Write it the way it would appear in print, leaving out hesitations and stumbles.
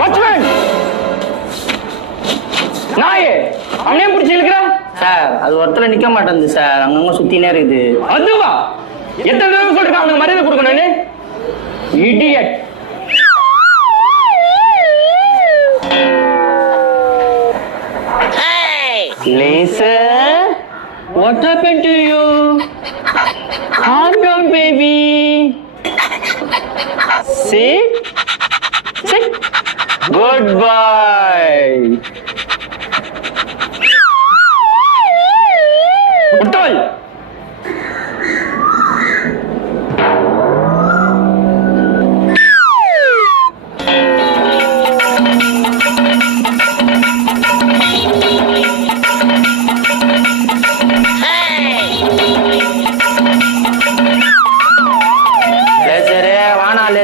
Watchman நாயே அவனே பிடிச்சி இருக்கிற சார் அது ஒருத்தர நிக்க மாட்டேங்குது சார், அங்கங்க சுத்தினே இருக்குது. அதுவா எத்தனை தடவை சொல்லிருக்கான் அவனுக்கு மரியாதை கொடுக்கணும்னு? Idiot. Lisa, what happened to you? Calm down, baby. Sit. Good boy.